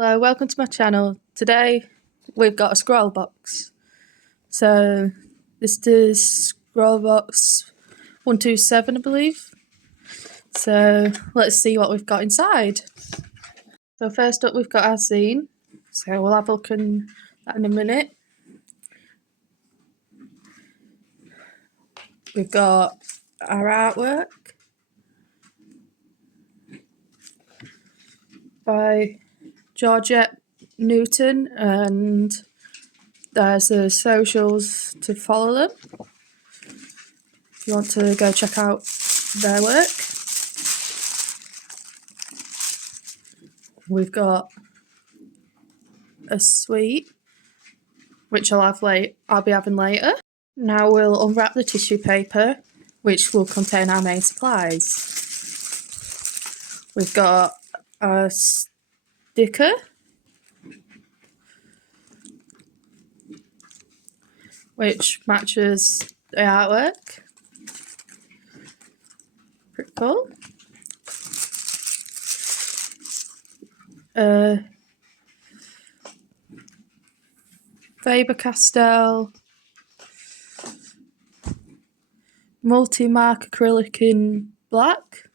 Hello, welcome to my channel. Today we've got a Scrawlrbox. So this is Scrawlrbox 127, I believe. So let's see what we've got inside. So first up we've got our zine. So we'll have a look at that in a minute. We've got our artwork by Georgette Newton, and there's the socials to follow them if you want to go check out their work. We've got a suite which I'll be having later. Now we'll unwrap the tissue paper, which will contain our main supplies. We've got a sticker, which matches the artwork. Pretty cool. Faber-Castell multi-mark acrylic in black.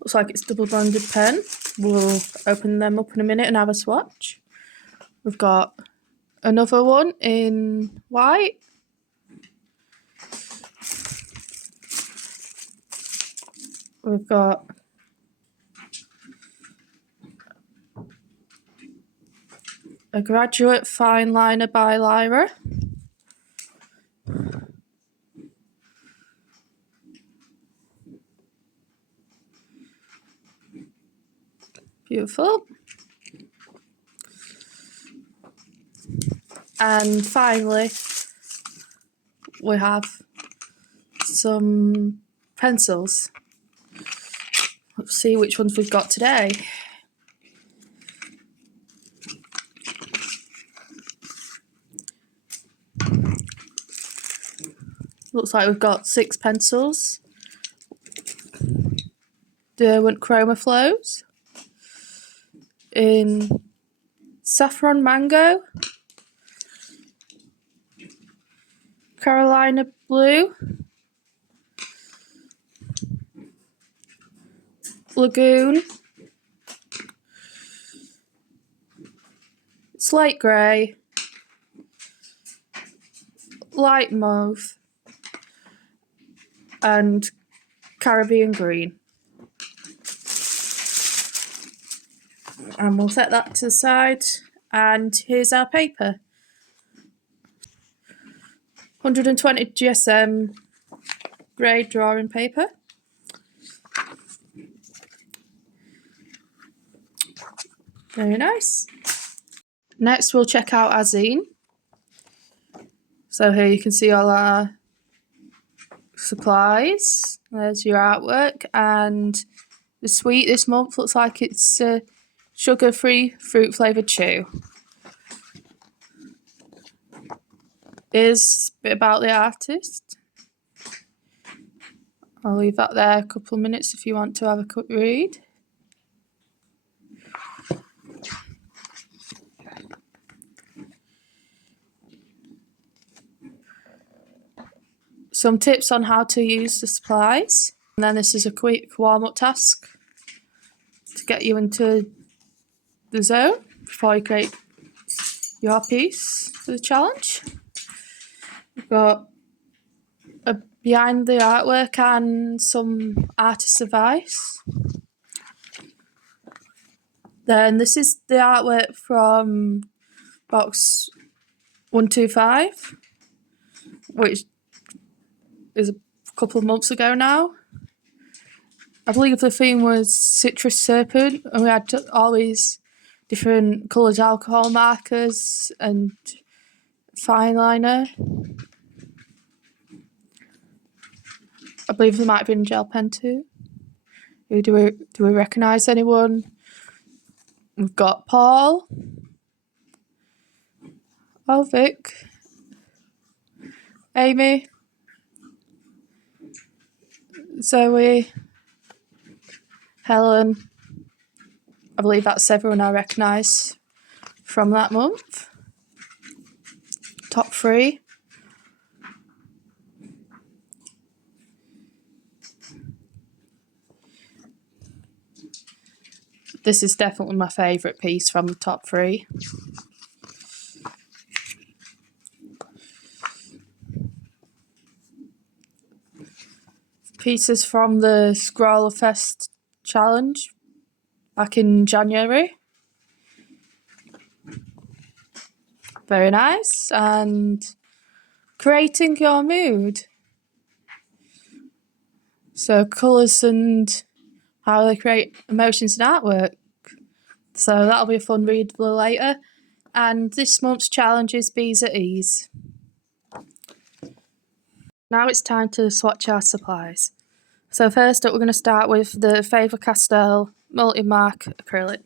Looks like it's double-banded pen. We'll open them up in a minute and have a swatch. We've got another one in white. We've got a graduate fine liner by Lyra. Beautiful. And finally, we have some pencils. Let's see which ones we've got today. Looks like we've got 6 pencils. Derwent Chroma Flows in Saffron Mango, Carolina Blue, Lagoon, Slate Grey, Light Mauve, and Caribbean Green. And we'll set that to the side, and here's our paper. 120 GSM grade drawing paper. Very nice. Next we'll check out our zine. So here you can see all our supplies. There's your artwork, and the suite this month looks like it's sugar-free fruit flavoured chew. Here's a bit about the artist. I'll leave that there a couple of minutes if you want to have a quick read. Some tips on how to use the supplies. And then this is a quick warm-up task to get you into the zone before you create your piece for the challenge. We've got a behind the artwork and some artist advice. Then this is the artwork from box 125, which is a couple of months ago now. I believe the theme was Citrus Serpent, and we had all these different coloured alcohol markers and fine liner. I believe there might have been gel pen too. Do we recognise anyone? We've got Paul, Vic, Amy, Zoe, Helen. I believe that's everyone I recognise from that month. Top 3. This is definitely my favourite piece from the top 3. Pieces from the Scrawlrchallenge back in January. Very nice. And creating your mood. So colours and how they create emotions in artwork. So that'll be a fun read a little later. And this month's challenge is Bees at Ease. Now it's time to swatch our supplies. So first up, we're going to start with the Faber-Castell Multi-Mark Acrylic.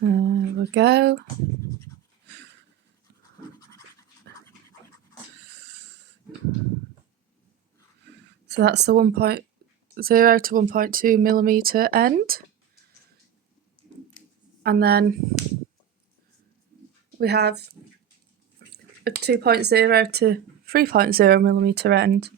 There we go. So that's the 1.0 to 1.2 millimetre end. And then we have a 2.0 to 3.0 millimetre end.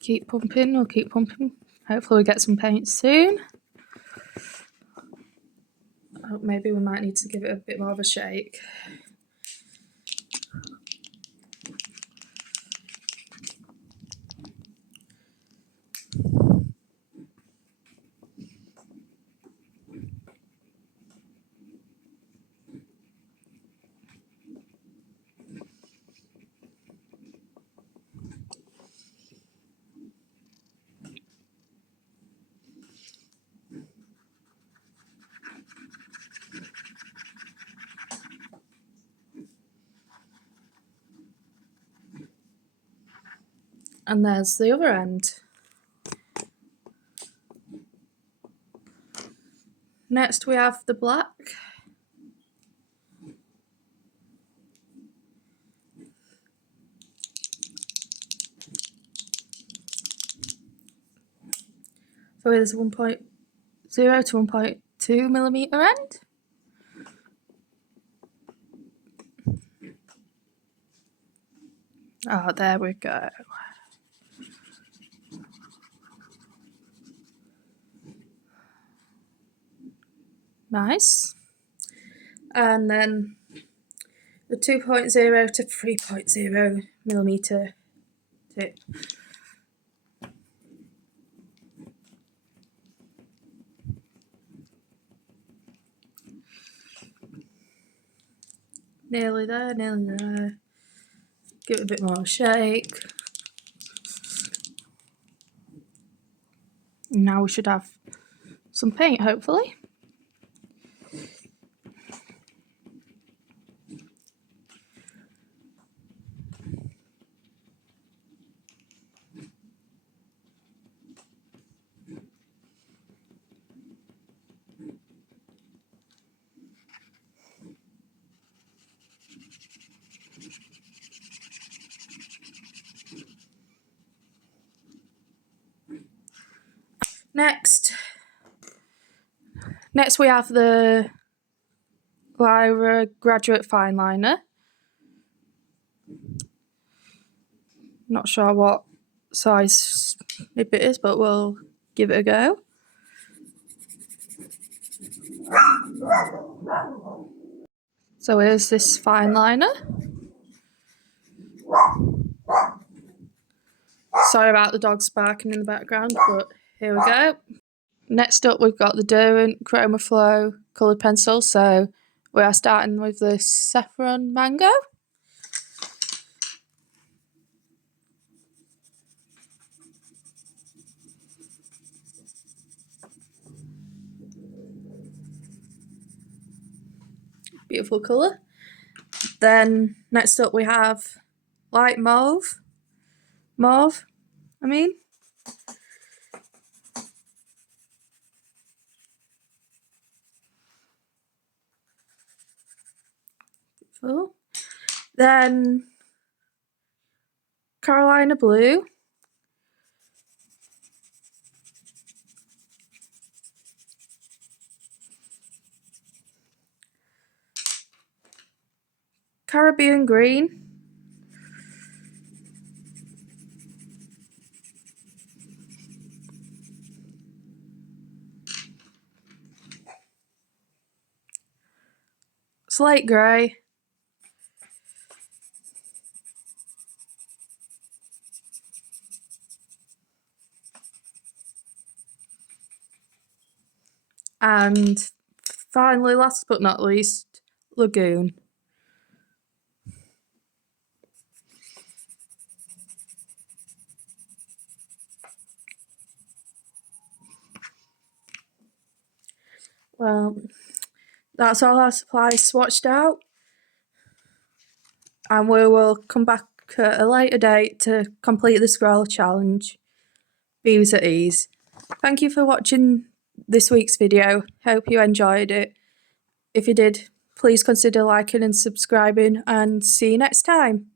Keep pumping, we'll keep pumping. Hopefully we get some paint soon. Oh, maybe we might need to give it a bit more of a shake. And there's the other end. Next we have the black. So here's 1.0 to 1.2 millimetre end. Oh, there we go. Nice. And then the 2.0 to 3.0 millimetre tip. Nearly there, nearly there. Give it a bit more shake. Now we should have some paint, hopefully. Next we have the Lyra Graduate Fine Liner. Not sure what size nib it is, but we'll give it a go. So here's this fine liner. Sorry about the dogs barking in the background, but here we go. Next up we've got the Derwent Chroma Flow coloured pencil. So we are starting with the Saffron Mango. beautiful colour. Then next up we have light mauve, I mean. Beautiful. Then Carolina blue. Caribbean green. Slate grey. And finally, last but not least, lagoon. Well, that's all our supplies swatched out, and we will come back at a later date to complete the Scroll Challenge. Bees at ease. Thank you for watching this week's video. Hope you enjoyed it. If you did, please consider liking and subscribing, and see you next time.